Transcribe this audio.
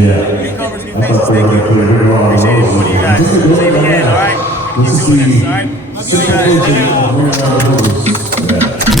Yeah. Covers me I faces. thought they Thank were you. going to put a big on Appreciate it. those. What do you guys? Same again, all right? Let's Keep doing see. this, all right? Love you guys. Thank you. Yeah.